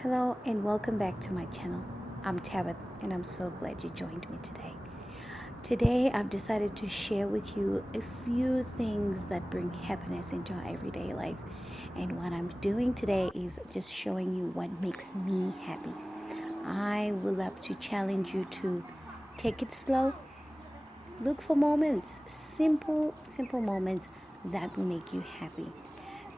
Hello and welcome back to my channel. I'm Tabith and I'm so glad you joined me today. Today I've decided to share with you a few things that bring happiness into our everyday life. And what I'm doing today is just showing you what makes me happy. I would love to challenge you to take it slow. Look for moments, simple moments that will make you happy.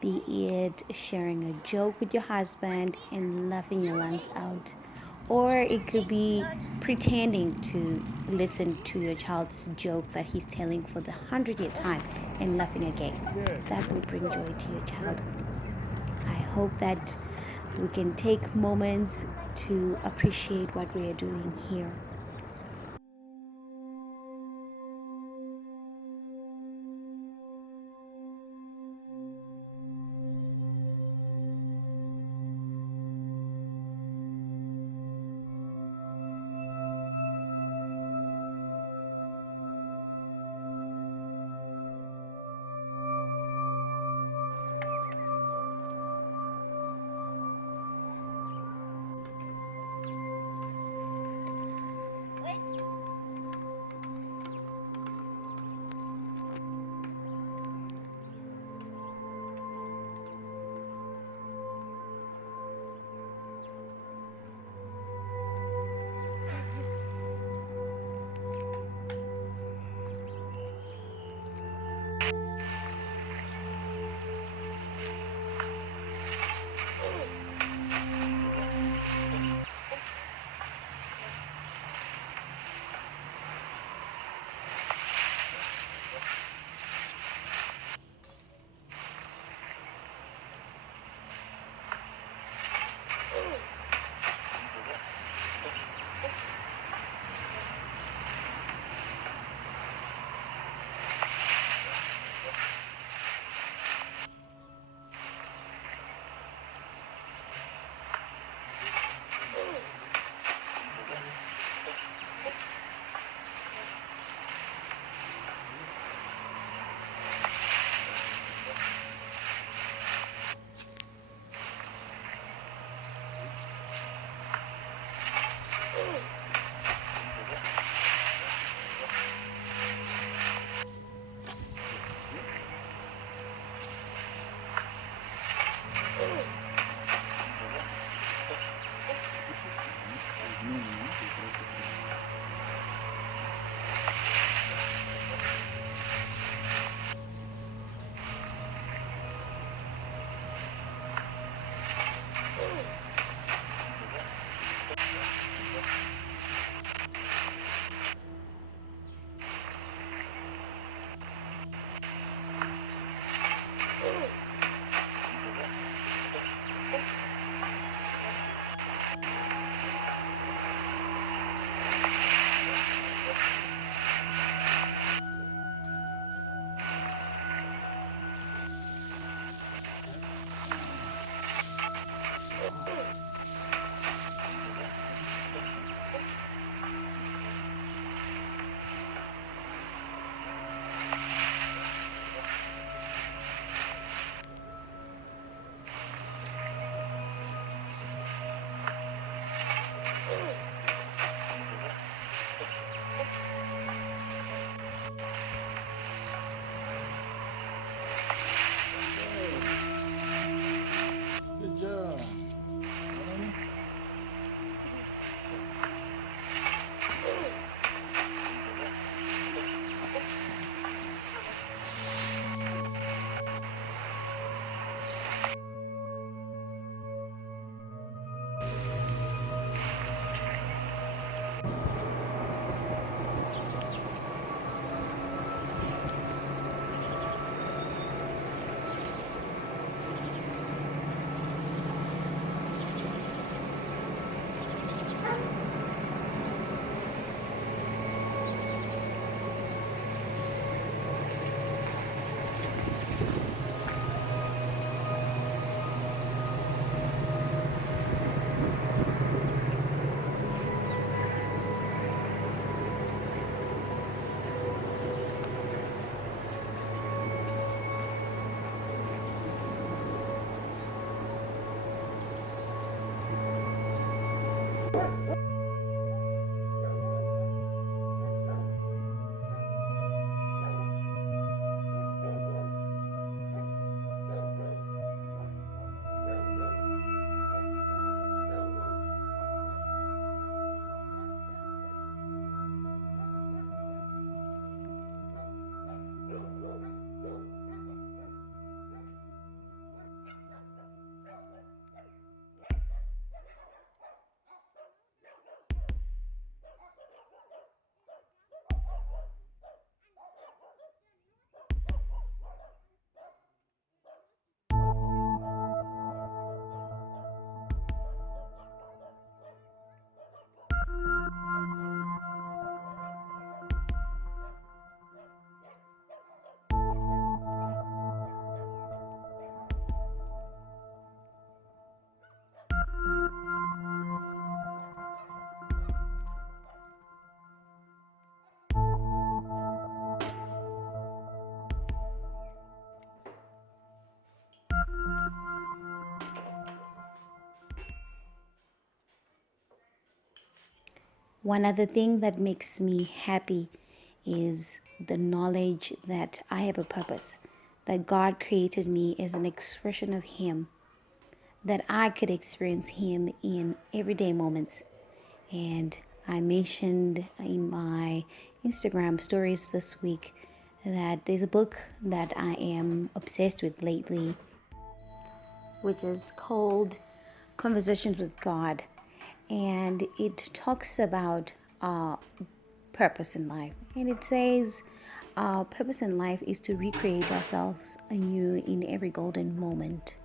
Be it sharing a joke with your husband and laughing your lungs out, or it could be pretending to listen to your child's joke that he's telling for the 100th time and laughing again. That will bring joy to your child. I hope that we can take moments to appreciate what we are doing here. One other thing that makes me happy is the knowledge that I have a purpose, that God created me as an expression of Him, that I could experience Him in everyday moments. And I mentioned in my Instagram stories this week that there's a book that I am obsessed with lately, which is called Conversations with God. And it talks about purpose in life. And it says our purpose in life is to recreate ourselves anew in every golden moment,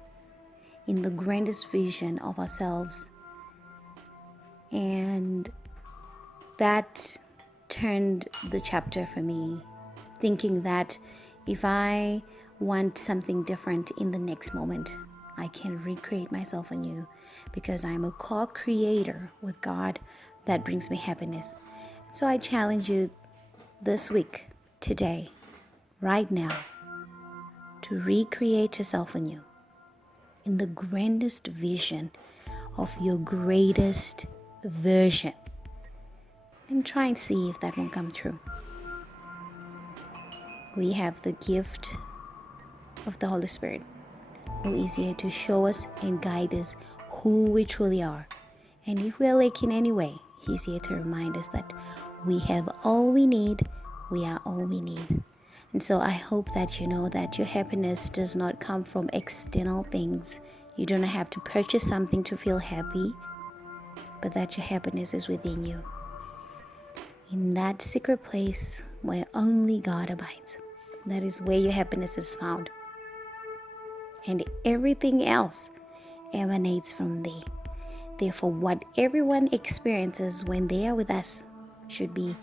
in the grandest vision of ourselves. And that turned the chapter for me, thinking that if I want something different in the next moment, I can recreate myself anew because I'm a co-creator with God that brings me happiness. So I challenge you this week, today, right now, to recreate yourself anew in the grandest vision of your greatest version, and try and see if that won't come true. We have the gift of the Holy Spirit, who is here to show us and guide us who we truly are. And if we are lacking any way, He's here to remind us that we have all we need, we are all we need. And so I hope that you know that your happiness does not come from external things. You do not have to purchase something to feel happy, but that your happiness is within you, in that secret place where only God abides. That is where your happiness is found. And everything else emanates from thee. Therefore, what everyone experiences when they are with us should be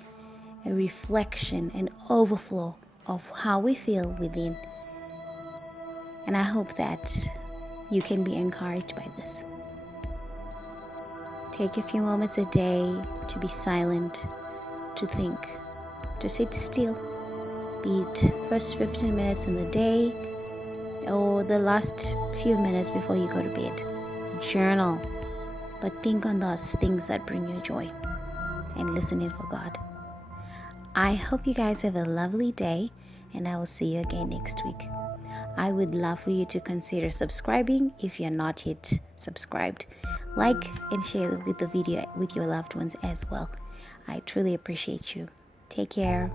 a reflection, an overflow of how we feel within. And I hope that you can be encouraged by this. Take a few moments a day to be silent, to think, to sit still, be it first 15 minutes in the day or the last few minutes before you go to bed. Journal, but think on those things that bring you joy and listen in for God. I hope you guys have a lovely day, and I will see you again next week. I would love for you to consider subscribing if you're not yet subscribed. Like and share with the video with your loved ones as well. I truly appreciate you. Take care.